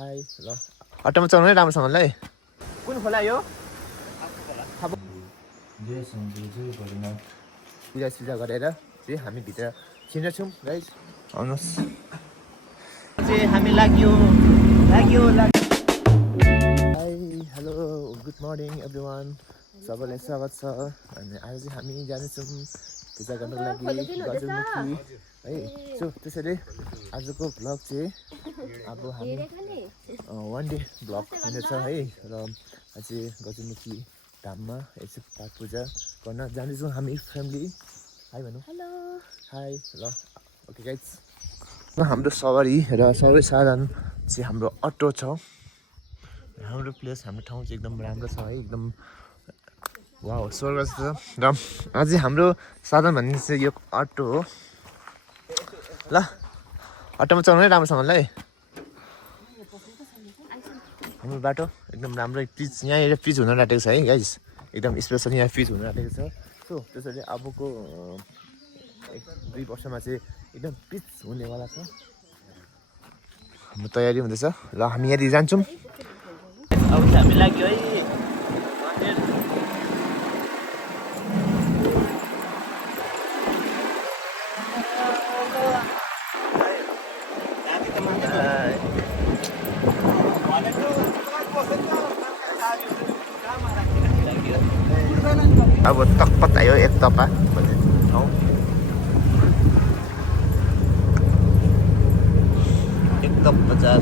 high ल अटोमा चलाउनु है राम्रोसँगले कुन खोला यो पूजा गरेर चाहिँ हामी भित्र छिर्छौँ गाइस आउनुहोस् चाहिँ हामी लाग्यो hi hello good morning everyone सबैलाई स्वागत छ अनि आज चाहिँ हामी जानेछौँ पूजा गर्नको लागि गजलमुखी है सो त्यसैले आजको भ्लग चाहिँ अब हामी वान डे भ्लग हुनेछ है र चाहिँ गजलमुखी धाममा यसो पाठ पूजा गर्न जानेछौँ हामी फ्यामिली हाई भनौँ हाई ल ओके गाइज हाम्रो सवारी र सबै साधन चाहिँ हाम्रो अटो छ हाम्रो प्लेस हाम्रो ठाउँ चाहिँ एकदम राम्रो छ है एकदम वाउ स्वर्ग जस्तो छ र अझै हाम्रो साधन भन्ने चाहिँ यो अटो हो ल अटोमा चलाउनु है राम्रोसँगले हाम्रो बाटो एकदम राम्रो पिच यहाँनिर पिच हुन लाटेको छ है गाइज एकदम स्पेसल यहाँ पिच हुन लाटेको छ सो त्यसैले अबको 1-2 वर्षमा चाहिँ एकदम पिच हुनेवाला छ हाम्रो तयारी हुँदैछ ल हामी यहाँदेखि जान्छौँ अब हामी लाग्यो है अब तकपत आयो एक तपा भन्ने ठाउँ एक तप बजार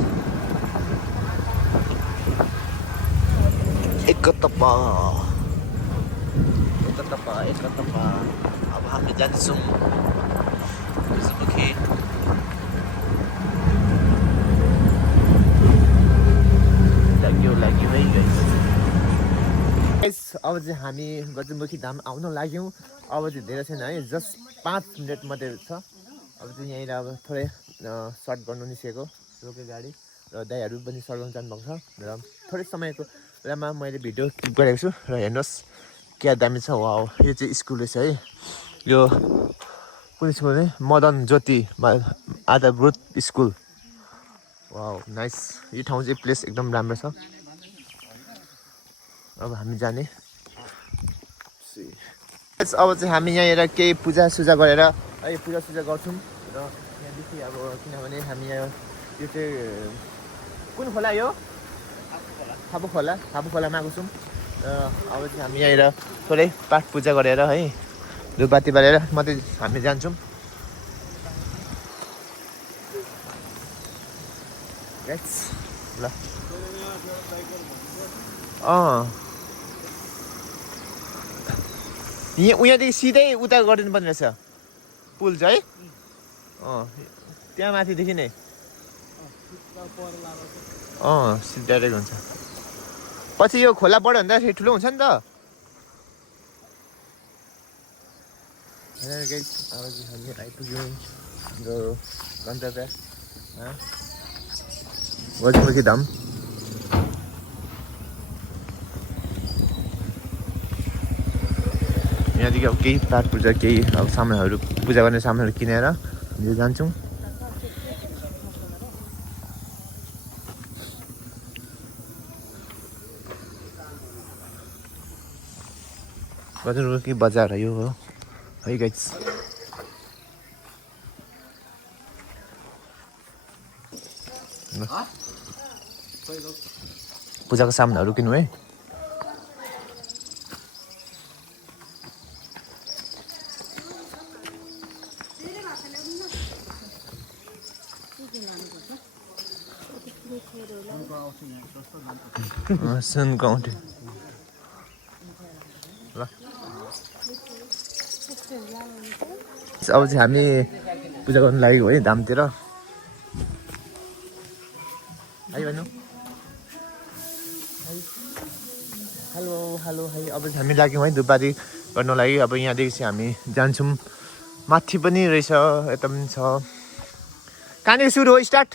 एक तपा अब हामी जान्छौँ गजलमुखी लाग्यो है गाइस अब चाहिँ हामी गजलमुखी धाम आउन लाग्यौँ अब चाहिँ धेरै छैन है जस्ट 5 मिनट मात्रै छ अब चाहिँ यहीँनिर अब थोरै सर्ट गर्नु निस्केको रोके गाडी र दाइहरू पनि सर्ट गर्नु जानुभएको छ र थोरै समयको बेलामा मैले भिडियो क्लिप गरेको छु र हेर्नुहोस् क्या दामी छ वाउ यो चाहिँ स्कुल रहेछ है यो कुन स्कुल है मदन ज्योति आधारभूत स्कुल वाउ नाइस यो ठाउँ चाहिँ प्लेस एकदम राम्रो छ अब हामी जाने अब चाहिँ हामी यहाँनिर केही पूजासुजा गरेर है पूजासुजा गर्छौँ र यहाँदेखि अब किनभने हामी यहाँ यो चाहिँ कुन खोला यो थापु खोलामा आएको छौँ र अब चाहिँ हामी यहाँनिर थोरै पाठ पूजा गरेर है धुपबाती बालेर मात्रै हामी जान्छौँ ल उहाँदेखि सिधै उता गरिदिनु पर्ने रहेछ पुल चाहिँ है त्यहाँ माथिदेखि नै डाइरेक्ट हुन्छ पछि यो खोला बढ्यो भने त ठुलो हुन्छ नि त अब हामी आइपुग्यौँ हाम्रो गन्तव्य गजलमुखी धाम यहाँदेखि अब केही पाठ पूजा केही अब सामानहरू पूजा गर्ने सामानहरू किनेर हामी जान्छौँ गजलमुखी बजार यो हो है गाइस पूजाको सामानहरू किन्नु है सुनको आउँथ्यो ल अब चाहिँ हामी पूजा गर्नु लागेको है धामतिर है भन्नु हेलो है अब चाहिँ हामी लाग्यौँ है धुपबाती गर्नु लागि अब यहाँदेखि चाहिँ हामी जान्छौँ माथि पनि रहेछ यता पनि छ कहाँदेखि सुरु हो स्टार्ट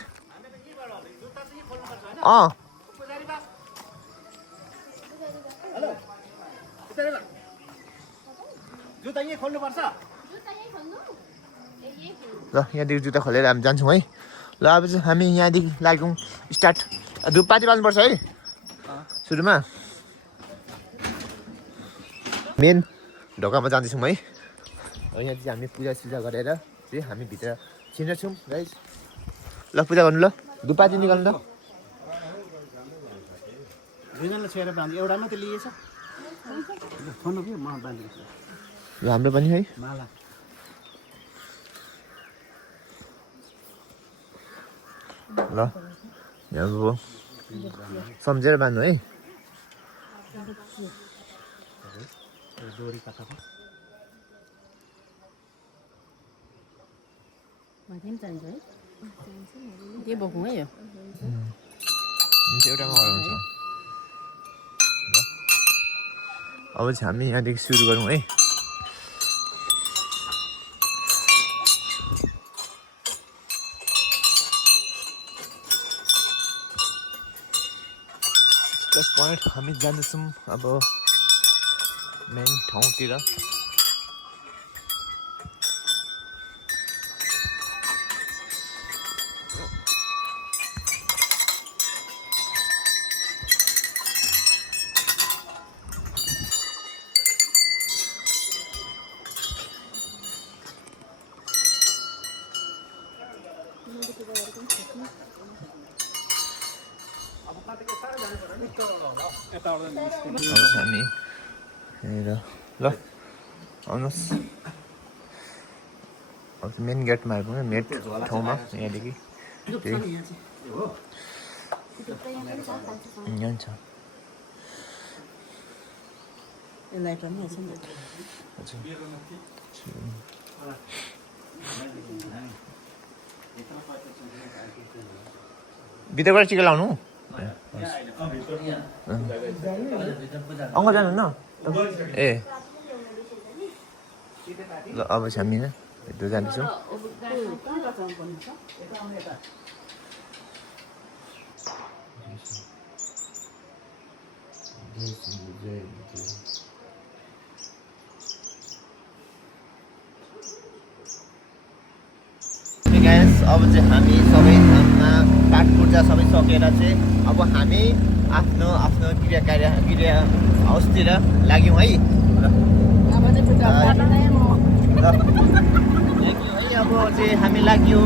ल यहाँदेखि जुत्ता खोलेर हामी जान्छौँ है ल अब चाहिँ हामी यहाँदेखि लाग्यौँ स्टार्ट धुपपाती बाल्नुपर्छ है सुरुमा मेन ढोकामा जाँदैछौँ है यहाँ चाहिँ हामी पूजासुजा गरेर चाहिँ हामी भित्र छिर्छौँ गाइस ल पूजा गर्नु ल धुपपाती निकाल्नु ल एउटा मात्रै लिएछ यो हाम्रो पनि है ल यहाँ अब सम्झेर बाँध्नु है के बोक्नु है यो एउटामा गराउँछ अब चाहिँ हामी यहाँदेखि सुरु गरौँ है पोइन्ट हामी जाँदैछौँ अब मेन ठाउँतिर हामी यहाँनिर ल आउनुहोस् अब चाहिँ मेन गेटमा आइपुग्यो मेन ठाउँमा यहाँदेखि यहाँ छ भित्रबाट टिका लाउनु अङ्ग जानु न ए ल अब चाहिँ हामी भित्र जाँदैछौँ अब चाहिँ हामी सबै ठाउँमा पाठ पूजा सबै सकेर चाहिँ अब हामी आफ्नो आफ्नो क्रिया हाउसतिर लाग्यौँ है अब चाहिँ हामी लाग्यो